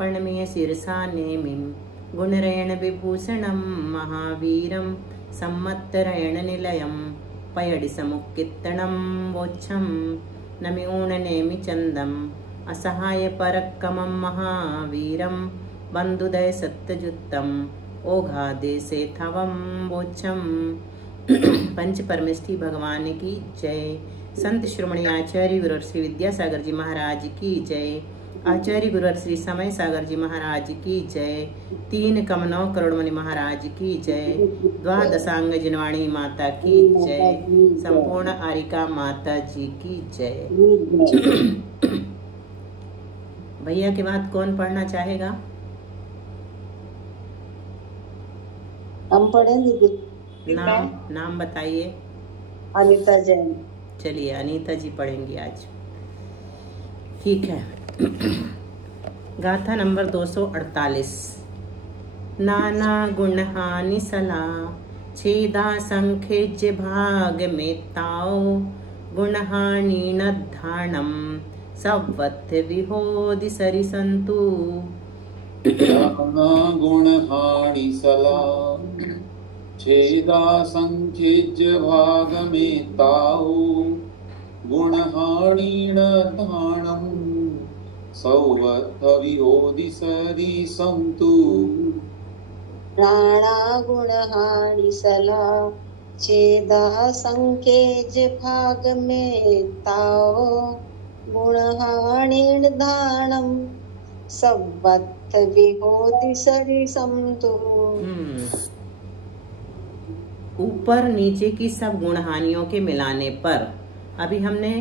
प्रणम्य शिरसा नेमिं गुणरेण विभूषणं महावीरं सम्मत्तरेण निलयं पयडि समुक्कित्तनं वोच्छं नमिऊणनेमि चन्दम् असहाय परक्कमं महावीरं बन्धुदय सत्यजुत्तम् ओघादेशे थवं वोच्छं। पंच परमेष्ठी भगवान की जय। संत श्रोमणी आचार्य गुरु श्री विद्यासागर जी महाराज की जय। आचार्य गुरु श्री समय सागर जी महाराज की जय। 3 कमनौ करोड़मणि महाराज की जय। द्वादशांग जिनवाणी माता की जय। संपूर्ण आरिका माता जी की जय। भैया के बाद कौन पढ़ना चाहेगा? हम पढ़ेंगे। नाम बताइए। अनीता जैन। चलिए अनीता जी पढ़ेंगी आज। ठीक है। गाथा नंबर 248। नाना गुण हानि सला छेदा संखेज्य भाग में ताओ गुण हानि नद्धानम सवत् विहोदि सरिसंतु। नाना गुण हानि सला छेदा संखेज्य भाग में ताओ गुण हानि नद्धानम सवत् विहोदि सरिसंतु। नाना गुण हानि सला छेदा संखेज भाग में ताओ गुण हानि निधानम सवत् विहोदि सरिसंतु। ऊपर नीचे की सब गुण हानियों के मिलाने पर, अभी हमने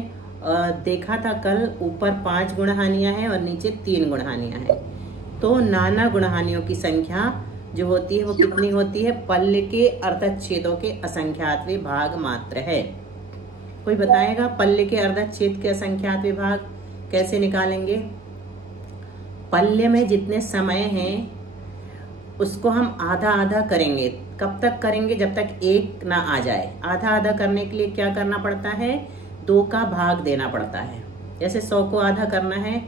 देखा था कल, ऊपर 5 गुण हानियां हैं और नीचे 3 गुण हानियां हैं। तो नाना गुण हानियों की संख्या जो होती है वो कितनी होती है? पल्ल के अर्धच्छेदों के असंख्यात विभाग मात्र है। कोई बताएगा पल्ले के अर्धच्छेद के असंख्यात विभाग कैसे निकालेंगे? पल्ले में जितने समय हैं उसको हम आधा आधा करेंगे। कब तक करेंगे? जब तक 1 ना आ जाए। आधा आधा करने के लिए क्या करना पड़ता है? 2 का भाग देना पड़ता है। जैसे 100 को आधा करना है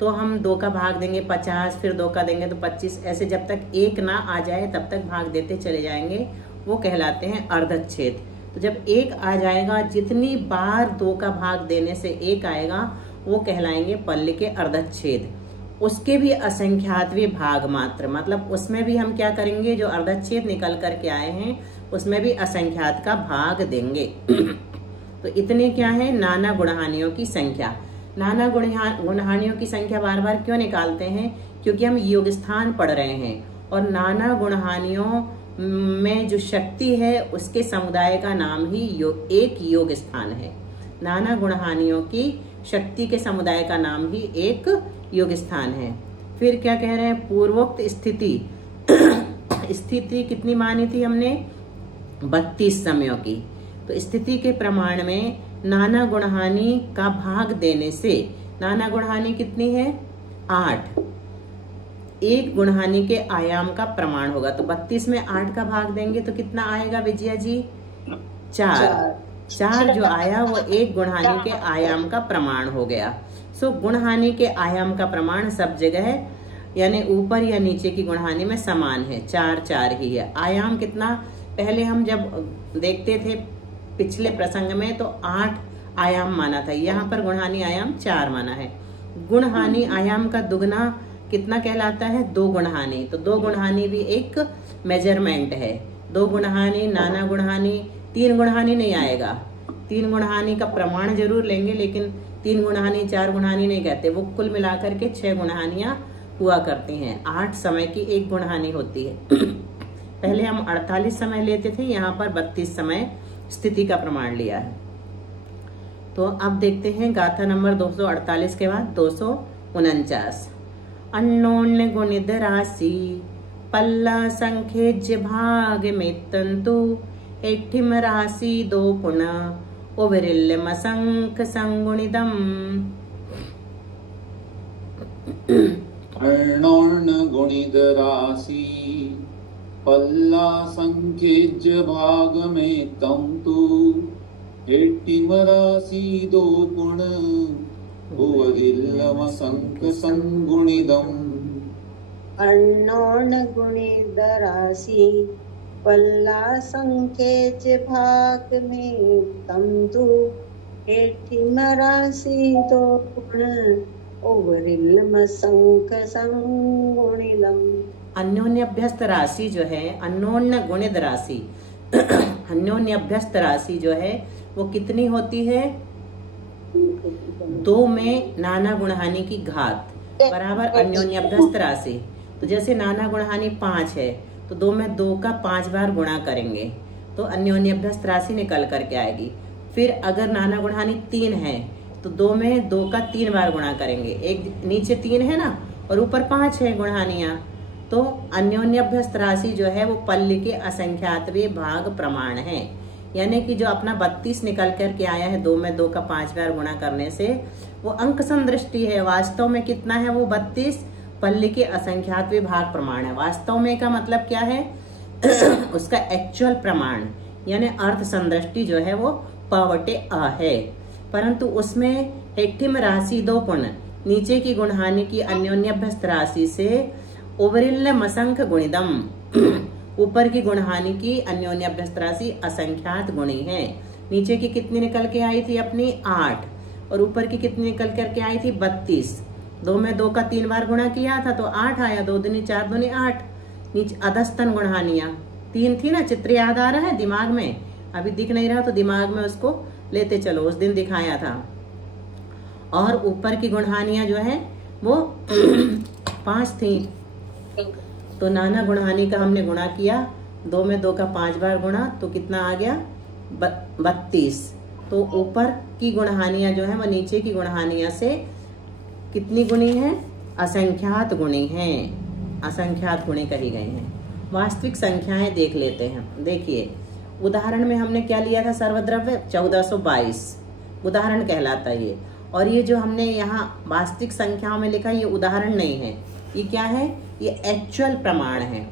तो हम 2 का भाग देंगे 50, फिर 2 का देंगे तो 25, ऐसे जब तक 1 ना आ जाए तब तक भाग देते चले जाएंगे। वो कहलाते हैं अर्धच्छेद। तो जब 1 आ जाएगा, जितनी बार 2 का भाग देने से 1 आएगा वो कहलाएंगे पल्ले के अर्धच्छेद। उसके भी असंख्यात भाग मात्र, मतलब उसमें भी हम क्या करेंगे? जो अर्धच्छेद निकल करके आए हैं उसमें भी असंख्यात का भाग देंगे। तो इतने क्या है? नाना गुणहानियों की संख्या। नाना गुणहानियों की संख्या बार बार क्यों निकालते हैं? क्योंकि हम योग स्थान पढ़ रहे हैं और नाना गुणहानियों में जो शक्ति है उसके समुदाय का नाम ही एक योग स्थान है। नाना गुणहानियों की शक्ति के समुदाय का नाम ही एक योग स्थान है। फिर क्या कह रहे हैं? पूर्वोक्त स्थिति स्थिति कितनी मानी थी हमने? 32 समयों की। तो स्थिति के प्रमाण में नाना गुणहानि का भाग देने से, नाना गुणहानि कितनी है? 8। एक गुणहानि के आयाम का प्रमाण होगा। तो 32 में 8 का भाग देंगे तो कितना आएगा विजया जी? 4 जो आया वो एक गुणहानि के आयाम का प्रमाण हो गया। सो गुणहानि के आयाम का प्रमाण सब जगह है, यानी ऊपर या नीचे की गुणहानि में समान है। 4 ही है। आयाम कितना? पहले हम जब देखते थे पिछले प्रसंग में तो 8 आयाम माना था, यहाँ पर गुणहानि आयाम 4 माना है। गुणहानि आयाम का दुगना कितना कहलाता है? 2 गुणहानि। तो 2 गुणहानि भी एक मेजरमेंट है। 2 गुणहानि, नाना गुणहानि, 3 गुणहानि नहीं आएगा। 3 गुणहानि का प्रमाण जरूर लेंगे लेकिन 3 गुणहानि 4 गुणहानि नहीं कहते। वो कुल मिलाकर के 6 गुणहानियां हुआ करती हैं। 8 समय की एक गुणहानि होती है। पहले हम 48 समय लेते थे, यहाँ पर 32 समय स्थिति का प्रमाण लिया है। तो अब देखते हैं गाथा नंबर 248 के बाद 249। अन्योन्य गुणित राशि पल्ला संखेज्य भाग में तंतु एठिम राशि 2 पुण उबरिल्यम संख संगुणिदम। अन्योन्य गुणित राशि पल्ला संखेज्य भाग में तंतु एठिम राशि 2 पुण उबरिल्यम संख संगुणिदम। अन्नोण गुणिदरासी पल्ला संकेच भाग में तम तू हेठी मरासी तो गुण ओवरिल्म संक संगुणिलम। अन्योन्यभ्यस्त राशि जो है, अन्योन्य गुणित राशि अन्योन्यभ्यस्त राशि जो है वो कितनी होती है? 2 में नाना गुणहानि की घात बराबर अन्योन्यभ्यस्त राशि। तो जैसे नाना गुणहानि 5 है तो 2 में 2 का 5 बार गुणा करेंगे तो अन्योन्यभ्यस्त राशि निकल करके आएगी। फिर अगर नाना गुणहानि 3 है तो 2 में 2 का 3 बार गुणा करेंगे। एक नीचे 3 है ना और ऊपर 5 है गुणहानियां, तो अन्योन्यभ्यस्त राशि जो है वो पल्ली के असंख्यातवें भाग प्रमाण है। यानी कि जो अपना 32 निकल करके आया है 2 में 2 का 5 बार गुणा करने से, वो अंक संदृष्टि है। वास्तव में कितना है वो 32 पल्ली के असंख्यातवें भाग प्रमाण है। वास्तव में का मतलब क्या है? उसका एक्चुअल प्रमाण यानी अर्थ संदृष्टि जो है वो प/अ है, परंतु उसमें हेठिम राशि 2 पुण्य नीचे की गुणहानि की अन्योन्यभ्यस्त राशि से उबरिल्ल मसंख गुणिदम ऊपर की गुणहानि की अन्योन्यभ्यस्त राशि असंख्यात गुणी है। नीचे की कितनी निकल के आई थी अपनी 8 और ऊपर की कितनी निकल करके आई थी 32। 2 में 2 का 3 बार गुणा किया था तो 8 आया। 2 दूनी 4 दूनी 8। नीचे अधस्तन गुणहानियां 3 थी ना। चित्र याद आ रहा है दिमाग में? अभी दिख नहीं रहा तो दिमाग में उसको लेते चलो, उस दिन दिखाया था। और ऊपर की गुणहानियां जो है वो 5 थी। तो नाना गुणहानि का हमने गुणा किया, 2 में 2 का 5 बार गुणा तो कितना आ गया 32। तो ऊपर की गुणहानियां जो है वो नीचे की गुणहानियां से कितनी गुणी है? असंख्यात गुणी है। असंख्यात गुणी कही गई हैं। वास्तविक संख्याएं देख लेते हैं। देखिए उदाहरण में हमने क्या लिया था? सर्वद्रव्य 1422 उदाहरण कहलाता है ये। और ये जो हमने यहाँ वास्तविक संख्याओं में लिखा ये उदाहरण नहीं है, ये क्या है? ये एक्चुअल प्रमाण है।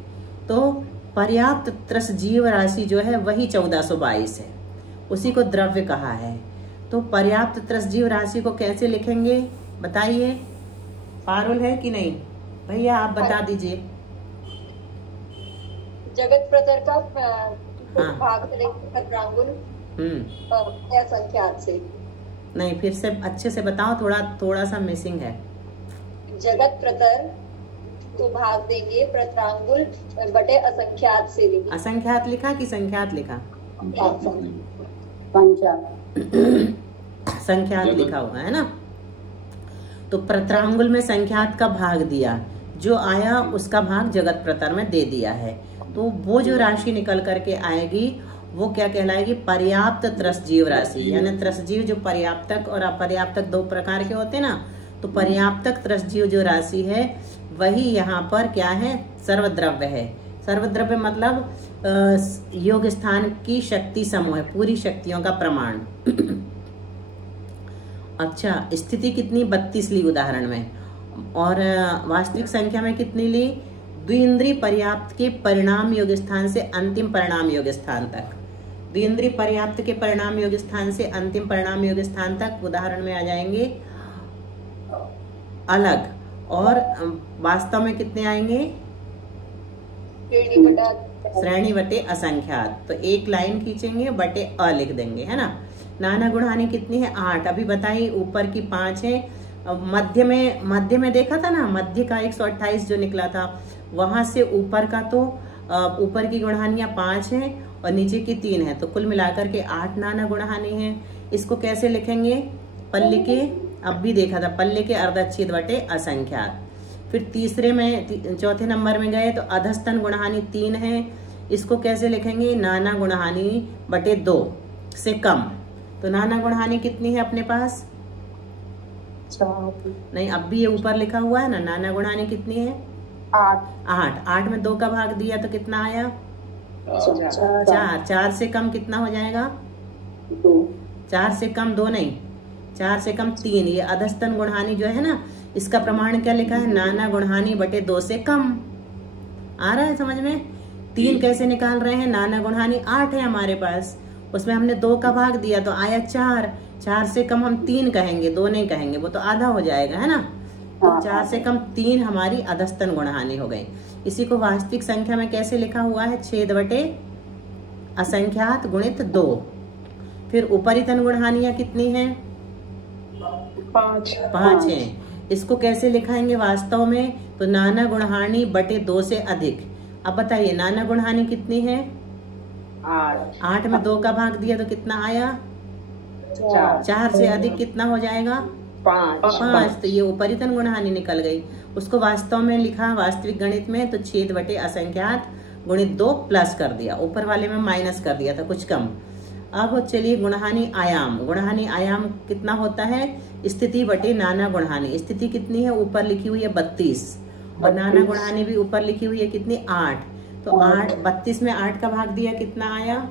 तो पर्याप्त त्रस जीव राशि जो है वही 1422 है, उसी को द्रव्य कहा है। तो पर्याप्त त्रस जीव राशि को कैसे लिखेंगे बताइए? पारुल है कि नहीं? भैया आप बता दीजिए। जगत प्रतर का हाँ। भाग पत्रांगुल संख्यात से। नहीं, फिर से अच्छे से बताओ, थोड़ा सा मिसिंग है। जगत प्रतर तो भाग देंगे प्रत्रांगुल बटे असंख्यात से। असंख्यात लिखा कि संख्यात लिखा? संख्यात लिखा हुआ है ना। तो प्रत्रांगुल में संख्यात का भाग दिया, जो आया उसका भाग जगत प्रतर में दे दिया है। तो वो जो राशि निकल करके आएगी वो क्या कहलाएगी? पर्याप्त त्रस जीव राशि। यानी त्रस जीव जो पर्याप्तक और अपर्याप्तक 2 प्रकार के होते ना, तो पर्याप्तक त्रस जीव जो राशि है वही यहाँ पर क्या है? सर्वद्रव्य है। सर्वद्रव्य मतलब योग स्थान की शक्ति समूह है, पूरी शक्तियों का प्रमाण। अच्छा, स्थिति कितनी? 32 ली उदाहरण में। और वास्तविक संख्या में कितनी ली? द्विइंद्रिय पर्याप्त के परिणाम योग स्थान से अंतिम परिणाम योग स्थान तक। द्विइंद्रिय पर्याप्त के परिणाम योग स्थान से अंतिम परिणाम योग स्थान तक उदाहरण में आ जाएंगे अलग। और वास्तव में कितने आएंगे? श्रेणी बटे असंख्यात। तो एक लाइन खींचेंगे बटे अ लिख देंगे, है ना। नाना गुणहानि कितनी है? 8। अभी बताइए ऊपर की 5 है। मध्य में देखा था ना, मध्य का 128 जो निकला था, वहां से ऊपर का तो ऊपर की गुणहानियां 5 हैं और नीचे की 3 है, तो कुल मिलाकर के 8 नाना गुणहानि है। इसको कैसे लिखेंगे? पल्ले के, अब भी देखा था, पल्ले के अर्धच्छेद बटे असंख्यात। फिर तीसरे में, चौथे नंबर में गए तो अधस्तन गुणहानि 3 है, इसको कैसे लिखेंगे? नाना गुणहानि बटे 2 से कम। तो नाना गुणहानि कितनी है अपने पास? नहीं, अब भी ये ऊपर लिखा हुआ है ना। नाना गुणहानि कितनी है? 8। 8 में 2 का भाग दिया तो कितना आया? 4। 4 से कम कितना हो जाएगा? 4 से कम 2 नहीं, 4 से कम 3। ये अधस्तन गुणहानि जो है ना, इसका प्रमाण क्या लिखा है? नाना गुणहानि बटे 2 से कम। आ रहा है समझ में? 3 कैसे निकाल रहे हैं? नाना गुणहानि 8 है हमारे पास, उसमें हमने 2 का भाग दिया तो आया 4। 4 से कम हम 3 कहेंगे, 2 नहीं कहेंगे, वो तो आधा हो जाएगा, है ना। तो 4 से कम 3 हमारी अधस्तन गुणहानि हो गई। इसी को वास्तविक संख्या में कैसे लिखा हुआ है? छेद बटे असंख्यात गुणित 2। फिर उपरितन गुणहानियां कितनी हैं? 5 है। इसको कैसे लिखाएंगे वास्तव में? तो नाना गुणहानि बटे 2 से अधिक। अब बताइए नाना गुणहानि कितनी है? 8 में 2 का भाग दिया तो कितना आया? 4 से अधिक कितना हो जाएगा? 5। तो ये उपरितन गुणहानि निकल गई। उसको वास्तव में लिखा वास्तविक गणित में तो छेद बटे असंख्यात गुणित 2 प्लस कर दिया, ऊपर वाले में माइनस कर दिया था कुछ कम। अब चलिए गुणहानि आयाम। गुणहानि आयाम कितना होता है? स्थिति बटे नाना गुणहानि। स्थिति कितनी है? ऊपर लिखी हुई है 32 और नाना गुणहानि भी ऊपर लिखी हुई है कितनी? 8। तो 32 में 8 का भाग दिया कितना आया?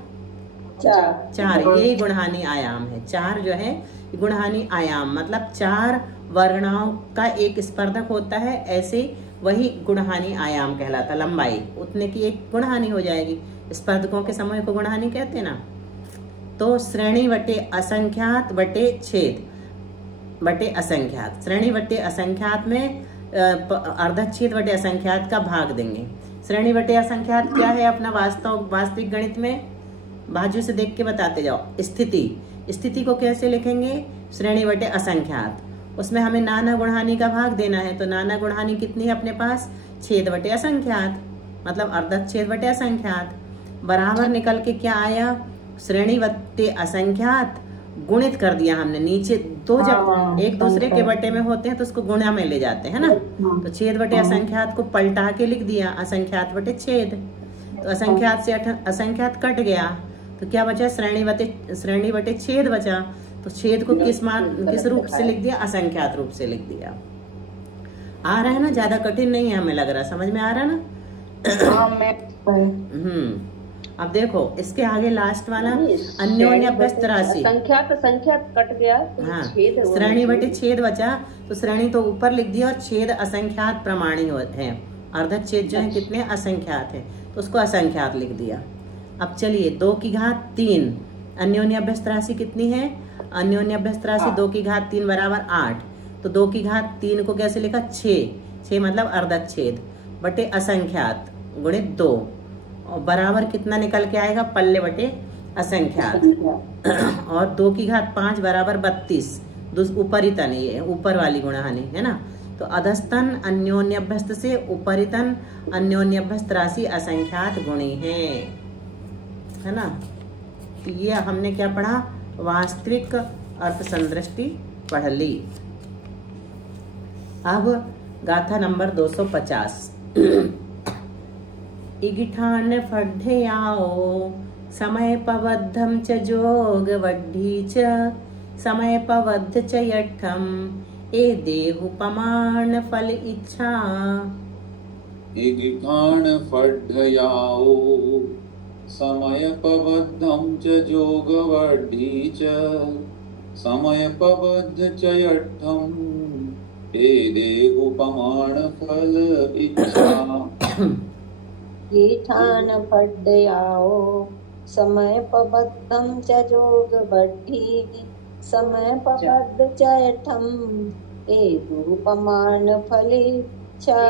4। यही गुणहानि आयाम है। 4 जो है गुणहानि आयाम मतलब 4 वर्गणाओं का एक स्पर्धक होता है, ऐसे वही गुणहानि आयाम कहलाता। लंबाई उतने की एक गुणहानि हो जाएगी। स्पर्धकों के समूह को गुणहानि कहते हैं ना। तो श्रेणी बटे असंख्यात बटे छेद बटे असंख्यात। श्रेणी बटे असंख्यात में अर्धच्छेद बटे असंख्यात का भाग देंगे। श्रेणी बटे असंख्यात क्या है अपना वास्तविक गणित में? बाजू से देख के बताते जाओ। स्थिति को कैसे लिखेंगे? श्रेणी बटे असंख्यात। उसमें हमें नाना गुणहानि का भाग देना है। तो नाना गुणहानि कितनी है अपने पास? छेद बटे असंख्यात मतलब अर्धच्छेद बटे असंख्यात। बराबर निकल के क्या आया? श्रेणी बटे असंख्यात गुणित कर दिया हमने। नीचे दो जब एक दूसरे के बटे में होते हैं तो उसको गुणा में ले जाते हैं ना। तो छेद बटे असंख्यात को पलटा के लिख दिया असंख्यात बटे छेद। तो असंख्यात से असंख्यात कट गया तो क्या बचा? श्रेणी बटे छेद बचा। तो छेद को किस रूप से लिख दिया? असंख्यात रूप से लिख दिया। आ रहा है ना? ज्यादा कठिन नहीं है हमें लग रहा। समझ में आ रहा है ना? अब देखो इसके आगे लास्ट वाला अन्योन्य अभ्यस्त राशि। संख्या कट गया तो हाँ, श्रेणी बटे छेद बचा। तो श्रेणी तो ऊपर लिख दिया और छेद असंख्यात प्रमाणी है। अर्धच्छेद जो है कितने? असंख्यात है, तो उसको असंख्यात लिख दिया। अब चलिए 2 की घात 3 अन्योन्य अभ्यस्त राशि कितनी है? अन्योन्य अभ्यस्त राशि 2 की घात 3 बराबर 8। तो 2 की घात 3 को कैसे लिखा? 6 मतलब अर्धच्छेद बटे असंख्यात गुणित 2 और बराबर कितना निकल के आएगा? पल्ले बटे असंख्यात। और 2 की घात 5 बराबर 32। उपरितन, ये ऊपर वाली गुणहानि है ना। तो अधस्तन अन्योन्यभ्यस्त से उपरितन अन्योन्यभ्यस्त राशि असंख्यात गुणी है ना। तो ये हमने क्या पढ़ा? वास्तविक अर्थ संदृष्टि पढ़ ली। अब गाथा नंबर 250। इगिठान फड्ढयाओ समय पवद्धम च जोग वड्ढी च समय पवद्ध च यठम ए देहुपमाण फल इच्छा। इगिठान फड्ढयाओ समय पवद्धम च जोग वड्ढी च समय पवद्ध च यठम ए देहुपमाण फल इच्छा। ईठान फड्डयाओ समय पबद्धम च जोग वड्ढी समय पबद्ध च यठम एदुपमान फलेच्छा।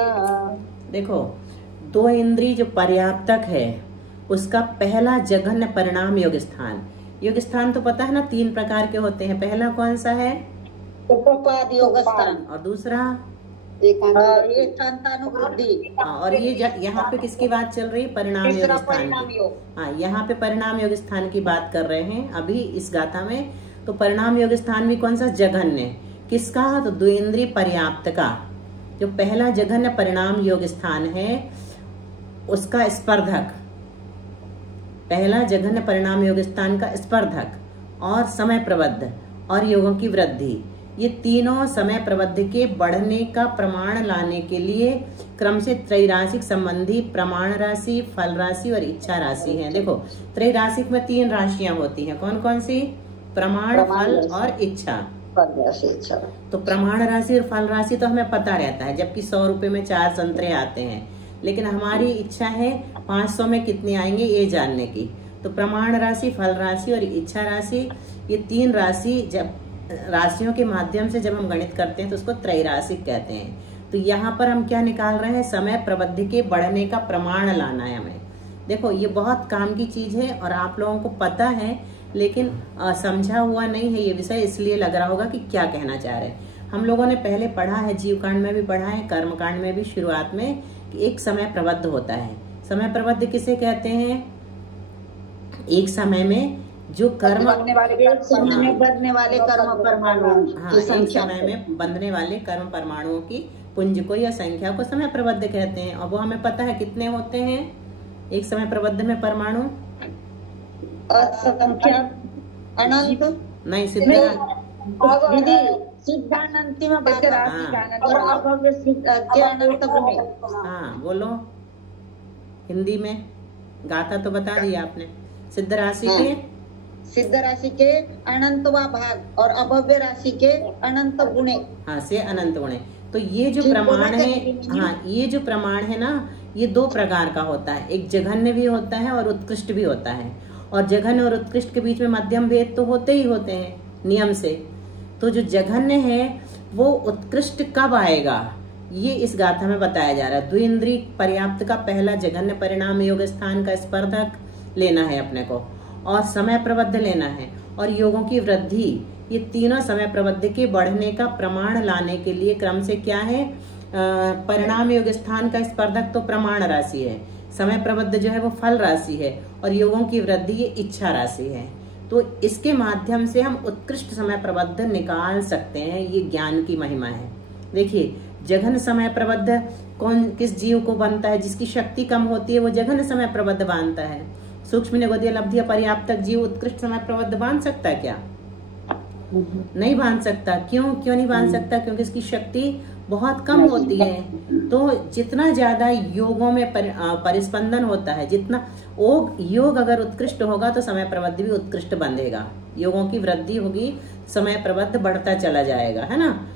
देखो 2 इंद्री जो पर्याप्तक है उसका पहला जघन्य परिणाम योग स्थान। योग स्थान तो पता है ना 3 प्रकार के होते हैं। पहला कौन सा है? उपपाद योग स्थान। और दूसरा एकांतानुवृद्धि। और ये यहाँ पे किसकी बात चल रही? परिणाम योग स्थान की। हाँ, यहाँ पे परिणाम योग स्थान की बात कर रहे हैं अभी इस गाथा में। तो परिणाम योग स्थान भी कौन सा? जघन्य। किसका? तो 2 इंद्रिय पर्याप्त का जो पहला जघन्य परिणाम योग स्थान है उसका स्पर्धक, पहला जघन्य परिणाम योग स्थान का स्पर्धक और समय प्रबद्ध और योगों की वृद्धि, ये तीनों समय प्रबद्ध के बढ़ने का प्रमाण लाने के लिए क्रम से त्रैराशिक संबंधी प्रमाण राशि, फल राशि और इच्छा राशि है। देखो त्रैराशिक में 3 राशियां होती हैं। कौन कौन सी? प्रमाण, फल और इच्छा। तो प्रमाण राशि और फल राशि तो हमें पता रहता है, जबकि 100 रुपए में 4 संतरे आते हैं। लेकिन हमारी इच्छा है 500 में कितने आएंगे ये जानने की। तो प्रमाण राशि, फल राशि और इच्छा राशि, ये 3 राशि जब राशियों के माध्यम से जब हम गणित करते हैं तो उसको त्रैराशिक कहते हैं। तो यहाँ पर हम क्या निकाल रहे हैं, समय प्रवृत्ति के बढ़ने का प्रमाण लाना है हमें। देखो ये बहुत काम की चीज है और आप लोगों को पता है, लेकिन समझा हुआ नहीं है ये विषय, इसलिए लग रहा होगा कि क्या कहना चाह रहे हैं। हम लोगों ने पहले पढ़ा है, जीव कांड में भी पढ़ा है, कर्म कांड में भी शुरुआत में, कि एक समय प्रबद्ध होता है। समय प्रबद्ध किसे कहते हैं? एक समय में जो कर्म बंधने वाले कर्म परमाणुओं की एक संख्या समय में बंधने वाले कर्म परमाणुओं की पुंज को या संख्या को समय प्रबद्ध कहते हैं। और वो हमें पता है कितने होते हैं एक समय प्रबद्ध में परमाणु? असंख्यात अनंत नहीं, दीदी सिद्धांतिम बात और अभव्य के अनंत गुणे। हाँ बोलो हिंदी में, गाथा तो बता दिया आपने। सिद्ध राशि के सिद्ध राशि के अनंतवा भाग और अभव्य राशि के अनंत गुणे। हाँ से अनंत गुणे। तो ये जो प्रमाण है, हाँ ये जो प्रमाण है ना, ये दो प्रकार का होता है। एक जघन्य भी होता है और उत्कृष्ट भी होता है। और जघन्य और उत्कृष्ट के बीच में मध्यम भेद तो होते ही होते हैं नियम से। तो जो जघन्य है वो उत्कृष्ट कब आएगा, ये इस गाथा में बताया जा रहा है। द्विइंद्रिय पर्याप्त का पहला जघन्य परिणाम योग स्थान का स्पर्धक लेना है अपने को, और समय प्रबद्ध लेना है, और योगों की वृद्धि, ये तीनों समय प्रबद्ध के बढ़ने का प्रमाण लाने के लिए क्रम से क्या है, परिणाम योग स्थान का स्पर्धक तो प्रमाण राशि है, समय प्रबद्ध जो है वो फल राशि है, और योगों की वृद्धि ये इच्छा राशि है। तो इसके माध्यम से हम उत्कृष्ट समय प्रबद्ध निकाल सकते हैं। ये ज्ञान की महिमा है। देखिए जघन समय प्रबद्ध कौन किस जीव को बनता है? जिसकी शक्ति कम होती है वो जघन समय प्रबद्ध बांधता है। सूक्ष्म निगोदीय लब्धि पर्याप्त जीव उत्कृष्ट समय प्रबद्ध बांध सकता है क्या? नहीं बांध सकता। क्यों नहीं बांध सकता? क्योंकि इसकी शक्ति बहुत कम होती है। तो जितना ज्यादा योगों में परिस्पंदन होता है, जितना योग अगर उत्कृष्ट होगा तो समय प्रबद्ध भी उत्कृष्ट बंधेगा। योगों की वृद्धि होगी, समय प्रबद्ध बढ़ता चला जाएगा, है ना।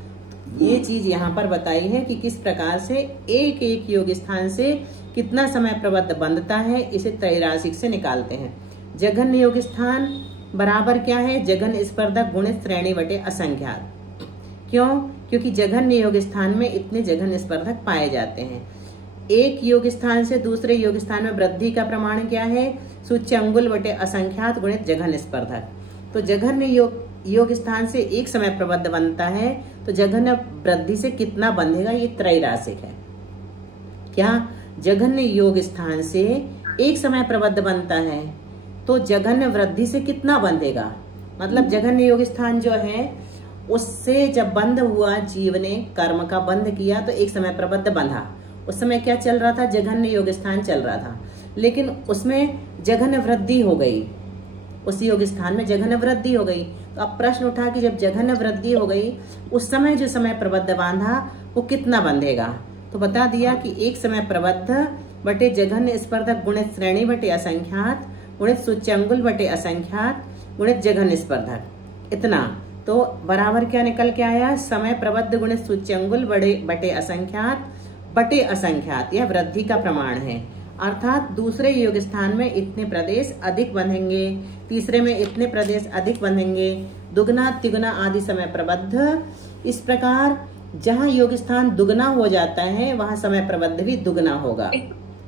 ये चीज यहाँ पर बताई है कि किस प्रकार से एक एक योग स्थान से कितना समय प्रबद्ध बंधता है, इसे त्रैराशिक से निकालते हैं। जघन्य योग स्थान बराबर क्या है? जघन स्पर्धक गुणित श्रेणी बटे असंख्यात। क्यों? क्योंकि जघन्य योग स्थान में इतने जघन स्पर्धक पाए जाते हैं। एक योग स्थान से दूसरे योग स्थान में वृद्धि का प्रमाण क्या है? सूच्यंगुल बटे असंख्यात गुणित जघन स्पर्धक। तो जघन्य योग स्थान से एक समय प्रबद्ध बनता है, तो जघन्य वृद्धि से कितना बंधेगा? ये त्रैराशिक है। क्या जघन्य योग स्थान से एक समय प्रबद्ध बनता है तो जघन्य वृद्धि से कितना बंधेगा? मतलब जघन्य योग स्थान जो है उससे जब बंध हुआ, जीव ने कर्म का बंध किया तो एक समय प्रबद्ध बंधा। उस समय क्या चल रहा था? जघन्य योग स्थान चल रहा था, लेकिन उसमें जघन्य वृद्धि हो गई, उस योग स्थान में जघन्य वृद्धि हो गई। तो अब प्रश्न उठा कि जब जघन्य वृद्धि हो गई उस समय जो समय प्रबद्ध बांधा वो कितना बंधेगा? तो बता दिया कि एक समय प्रबद्ध बटे जघन्य स्पर्धक गुणित श्रेणी बटे असंख्यात गुणित सूच्यंगुल बटे असंख्यात गुणित जघन्य स्पर्धक, इतना। तो बराबर क्या निकल के आया? समय प्रबद्ध गुणित सूच्यंगुल बटे असंख्यात, यह वृद्धि का प्रमाण है। अर्थात दूसरे योग स्थान में इतने प्रदेश अधिक बंधेंगे, तीसरे में इतने प्रदेश अधिक बंधेंगे, दुगना तिगुना आदि समय प्रबद्ध। इस प्रकार जहाँ योग स्थान दुगना हो जाता है वहां समय प्रबद्ध भी दुगना होगा।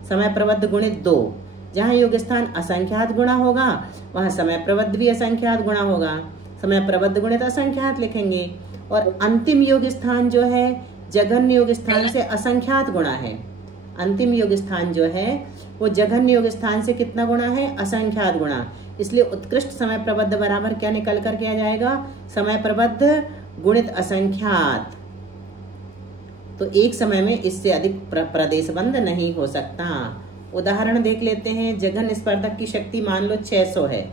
समय प्रबद्ध गुणित 2। जहाँ योग स्थान असंख्यात गुणा होगा वहां समय प्रबद्ध भी असंख्यात गुणा होगा। समय प्रबद्ध गुणित असंख्यात लिखेंगे। और अंतिम योग स्थान जो है जघन्य योग स्थान से असंख्यात गुणा है। अंतिम योग स्थान जो है वो जघन्य योग स्थान से कितना गुणा है? असंख्यात गुणा। इसलिए उत्कृष्ट समय प्रबद्ध बराबर क्या निकल कर के आ जाएगा? समय प्रबद्ध गुणित असंख्यात। तो एक समय में इससे अधिक प्रदेश बंध नहीं हो सकता। उदाहरण देख लेते हैं। जघन्य स्पर्धक की शक्ति मान लो 600 है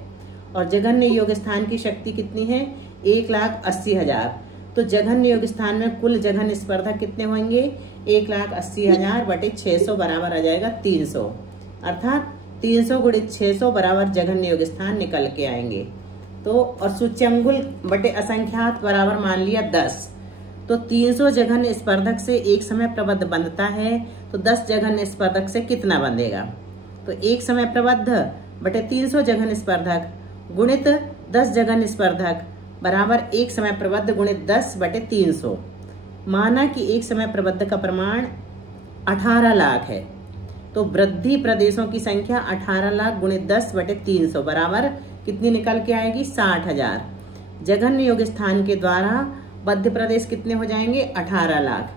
और जघन्य योग स्थान की शक्ति कितनी है? 1,80,000। तो जघन्य योग स्थान में कुल जघन्य स्पर्धक कितने होंगे? 1,80,000 बटे 600 बराबर आ जाएगा 300। अर्थात 300 गुणित 600 बराबर जघन्य योग स्थान निकल के आएंगे। तो और सूच्यंगुल बटे असंख्यात बराबर मान लिया 10। तो 300 जघन्य स्पर्धक से एक समय प्रबद्ध बंधता है, तो 10 जघन्य स्पर्धक से कितना बंधेगा? तो एक समय प्रबद्ध बटे 300 जघन्य स्पर्धक गुणित 10 जघन्य स्पर्धक बराबर एक समय प्रबद्ध गुणित 10/300। माना कि एक समय प्रबद्ध का प्रमाण 18 लाख है, तो वृद्धि प्रदेशों की संख्या 18 लाख गुणित 10/300 बराबर कितनी निकल के आएगी? 60,000। जघन्य योग स्थान के द्वारा बद्ध प्रदेश कितने हो जाएंगे? 18 लाख।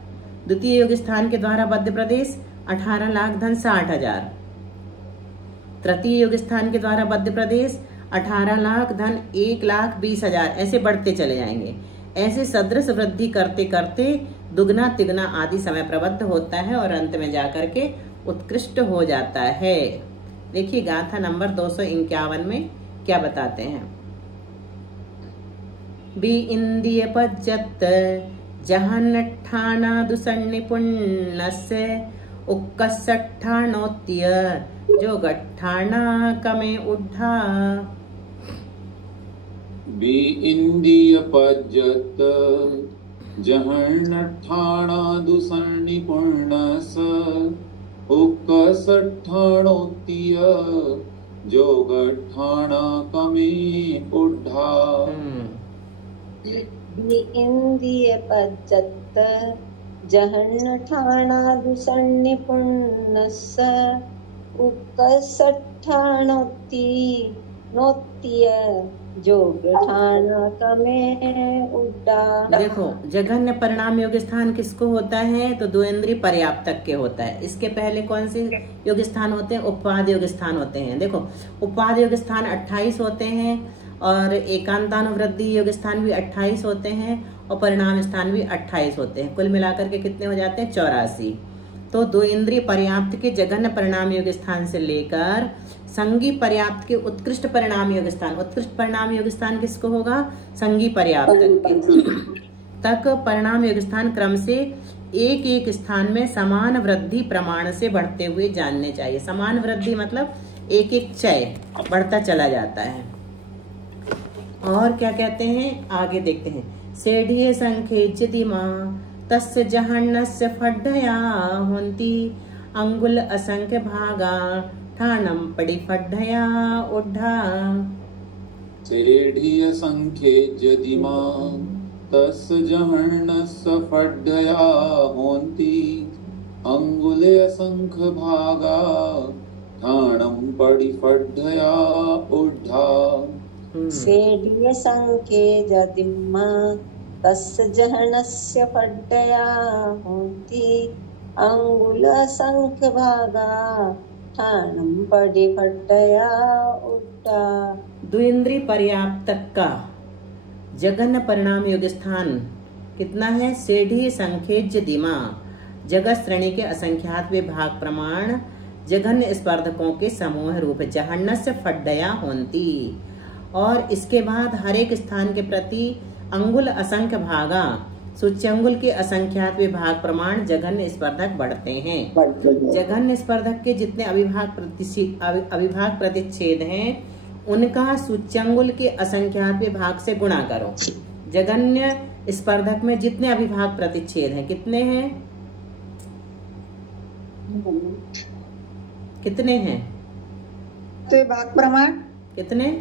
द्वितीय योग स्थान के द्वारा बद्ध प्रदेश 18 लाख धन 60,000। तृतीय योग स्थान के द्वारा बद्ध प्रदेश 18 लाख धन 1,20,000। ऐसे बढ़ते चले जाएंगे। ऐसे सदृश वृद्धि करते करते दुगना तिगुना आदि समय प्रबद्ध होता है और अंत में जाकर के उत्कृष्ट हो जाता है। देखिए गाथा नंबर 251 में क्या बताते हैं। बी इंद्रिय पज्जत जहन्नठाना दुसन्निपुण्यस्य उक्कसट्ठाणोत्य जो गट्ठाना कमे उड्ढा। बी इंद्रिय पज्जत जहन्नठाना दुसन्निपुण्यस्य उक्कसट्ठाणोत्य जो गट्ठाना कमे उड्ढा। इंद्रिय पज्जत जहन्नठाना दुसन्निपुण्यस्य उक्कसट्ठाणोत्य जो गट्ठाना कमे उड्ढा। देखो जघन्य परिणाम योग स्थान किसको होता है? तो दो इंद्रिय पर्याप्तक के होता है। इसके पहले कौन से योग स्थान होते हैं? उपवाद योग स्थान होते हैं। देखो उपवाद योग स्थान 28 होते हैं और एकांतानुवृद्धि योग स्थान भी 28 होते हैं और परिणाम स्थान भी 28 होते हैं। कुल मिलाकर के कितने हो जाते हैं? 84। तो दो इंद्रिय पर्याप्त के जघन्य परिणाम योग स्थान से लेकर संगी पर्याप्त के उत्कृष्ट परिणाम योग स्थान, उत्कृष्ट परिणाम योग स्थान किसको होगा? संगी पर्याप्त के तक परिणाम योग स्थान क्रम से एक एक स्थान में समान वृद्धि प्रमाण से बढ़ते हुए जानने चाहिए। समान वृद्धि मतलब एक एक चय बढ़ता चला जाता है। और क्या कहते हैं आगे देखते हैं। सेढ़िये संख्ये जिदिमा तस्य जहन्नस्य फड्डया होन्ति अंगुल असंख्य भागा ठाणम पड़ी फड्डया उड्ढा। सेढ़िय संख्ये जदिमा तस्य जहन्नस्य फड्डया होन्ति अंगुले असंख्य भागा ठाणम पड़ी फड्डया उड्ढा। सेढ़िय संख्ये जदिमा तस्य जहन्नस्य फड्डया होन्ति अंगुल असंख्य भागा ठाणम पड़ी फड्डया उड्ढा। द्विंद्रिय पर्याप्तक का जघन्य परिणाम योग स्थान कितना है? सेढ़ी संख्येज दिमा जगत श्रेणी के असंख्यात विभाग प्रमाण जघन्य स्पर्धकों के समूह रूप जहन्नस्य फड्डया होन्ति। और इसके बाद हर एक स्थान के प्रति अंगुल असंख्य भागा सूच्यंगुल के असंख्यात विभाग प्रमाण जघन्य स्पर्धक बढ़ते हैं। जघन्य स्पर्धक के जितने अविभाग प्रतिच्छेद हैं उनका सूच्यंगुल के असंख्यात विभाग से गुणा करो। जघन्य स्पर्धक में जितने अविभाग प्रतिच्छेद हैं कितने हैं? कितने हैं? तो विभाग प्रमाण कितने?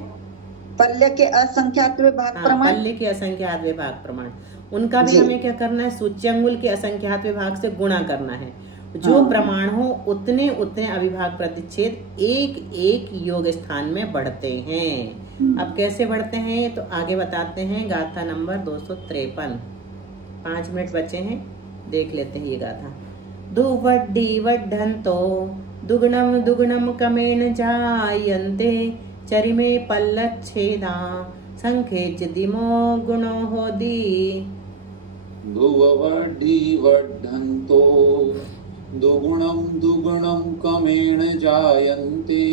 पल्ले के असंख्यात विभाग प्रमाण। पल्ले के असंख्यात विभाग प्रमाण उनका भी हमें क्या करना है? सूच्यंगुल के असंख्यात विभाग से गुणा करना है। जो प्रमाण हो उतने उतने अविभाग प्रतिच्छेद एक एक योग स्थान में बढ़ते हैं। अब कैसे बढ़ते हैं तो आगे बताते हैं। गाथा नंबर 253। 5 मिनट बचे हैं, देख लेते हैं ये गाथा। दुवड्डी वड्ढन्तो दुगुणम दुगुणम कमेन जायन्ते चरिमे पल्लच्छेदा संख्येच दिमो गुणो होदी। दुवड्डी वड्ढन्तो दुगुणं दुगुणं कमेण जायन्ते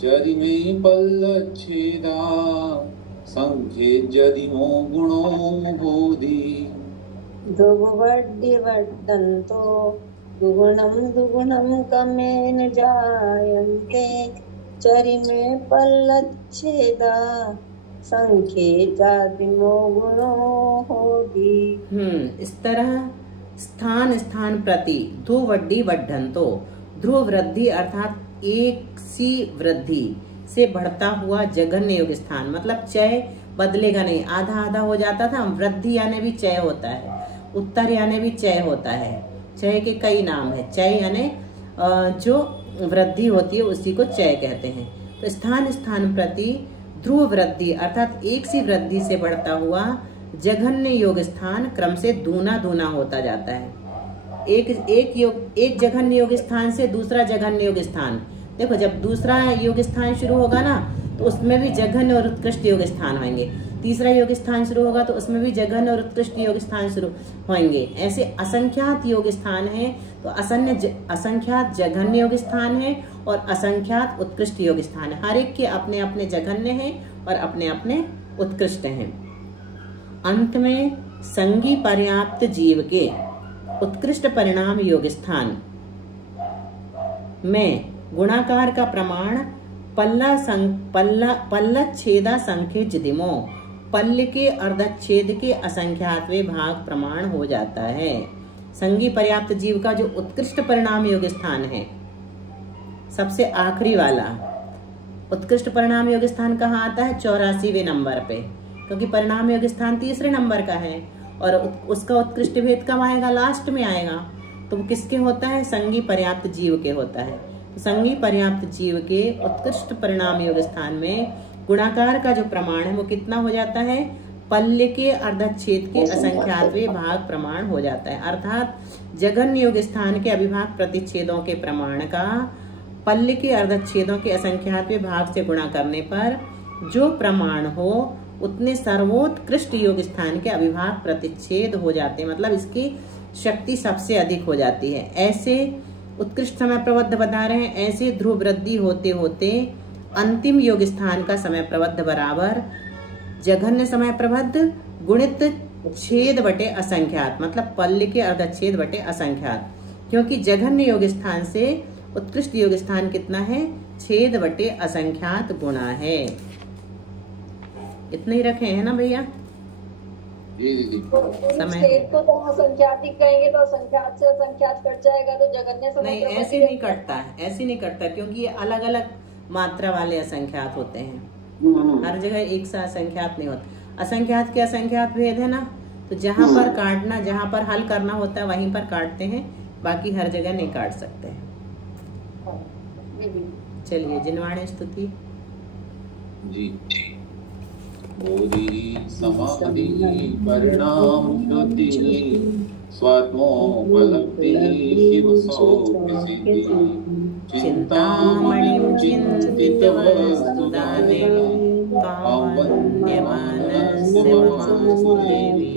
चरिमे पल्लच्छेदा संख्येज्जदिमो गुणो बोधि। दुवड्डी वड्ढन्तो दुगुणं दुगुणं कमेन जायन्ते चरिमे पल्लच्छेदा संख्येज्जदिमो गुणो होदी। इस तरह स्थान स्थान प्रति ध्रुवड्डी वड्ढन्तो ध्रुव वृद्धि अर्थात एक सी वृद्धि से बढ़ता हुआ जघन्य योग स्थान मतलब चय बदलेगा नहीं, आधा आधा हो जाता था। वृद्धि यानी भी चय होता है, उत्तर यानी भी चय होता है। चय के कई नाम है। चय यानी जो वृद्धि होती है उसी को चय कहते हैं। तो स्थान स्थान प्रति ध्रुव वृद्धि अर्थात एक सी वृद्धि से बढ़ता हुआ जघन्य योग स्थान क्रम से दूना दूना होता जाता है। एक जघन्य योग स्थान से दूसरा जघन्य योग स्थान, देखो जब दूसरा योग स्थान शुरू होगा ना तो उसमें भी जघन्य और उत्कृष्ट योग स्थान होंगे। तीसरा योग स्थान शुरू होगा तो उसमें भी जघन्य और उत्कृष्ट योग स्थान शुरू होंगे। ऐसे असंख्यात योग स्थान है। तो असंख्यात जघन्य योग स्थान है और असंख्यात उत्कृष्ट योग स्थान है। हर एक के अपने अपने जघन्य हैं और अपने अपने उत्कृष्ट हैं। अंत में संगी पर्याप्त जीव के उत्कृष्ट परिणाम योग स्थान में गुणाकार का प्रमाण पल्लच्छेदा संख्य जिदिमो, पल्ल के अर्धच्छेद के असंख्यातवें भाग प्रमाण हो जाता है। संगी पर्याप्त जीव का जो उत्कृष्ट परिणाम योग स्थान है, सबसे आखिरी वाला उत्कृष्ट परिणाम योग स्थान कहाँ आता है? 84वें नंबर पे, क्योंकि परिणाम योग स्थान तीसरे नंबर का है और उसका उत्कृष्ट भेद कब आएगा? लास्ट में आएगा। तो वो किसके होता है? संगी पर्याप्त जीव के होता है। तो संगी पर्याप्त जीव के उत्कृष्ट परिणाम योग स्थान में गुणाकार का जो प्रमाण है वो कितना हो जाता है? पल्ल के अर्धच्छेद के असंख्यातवें भाग प्रमाण हो जाता है। अर्थात जघन्य योग स्थान के अविभाग प्रतिच्छेदों के प्रमाण का पल्ल के अर्धच्छेदों के असंख्यातवें भाग से गुणा करने पर जो प्रमाण हो उतने सर्वोत्कृष्ट योग स्थान के अविभाग प्रतिच्छेद हो जाते हैं, मतलब इसकी शक्ति सबसे अधिक हो जाती है। ऐसे उत्कृष्ट समय प्रबद्ध बता रहे हैं। ऐसे ध्रुव वृद्धि होते होते अंतिम योग स्थान का समय प्रबद्ध बराबर जघन्य समय प्रबद्ध गुणित छेद बटे असंख्यात, मतलब पल्ल के अर्धच्छेद बटे असंख्यात, क्योंकि जघन्य योग स्थान से उत्कृष्ट योग स्थान कितना है? छेद बटे असंख्यात गुणा है। इतना ही रखे हैं ना भैया? समय तो असंख्यात ही कहेंगे तो असंख्यात से असंख्यात कट जाएगा तो जघन्य समय नहीं, ऐसे नहीं कटता है, ऐसे नहीं कटता, क्योंकि ये अलग अलग मात्रा वाले असंख्यात होते हैं। हर जगह एक सा असंख्यात नहीं होता। असंख्यात के असंख्यात भेद है ना, तो जहाँ पर काटना, जहाँ पर हल करना होता है वहीं पर काटते हैं, बाकी हर जगह नहीं काट सकते हैं। चलिए जिनवाणी स्तुति जी। बोधि समाधि परिणाम शुद्धि स्वात्मोपलब्धि शिव सौसिद्धि चिंतामणिं चिंतित वस्तुदाने कामवन्यमानस्य ममास्तु देवी।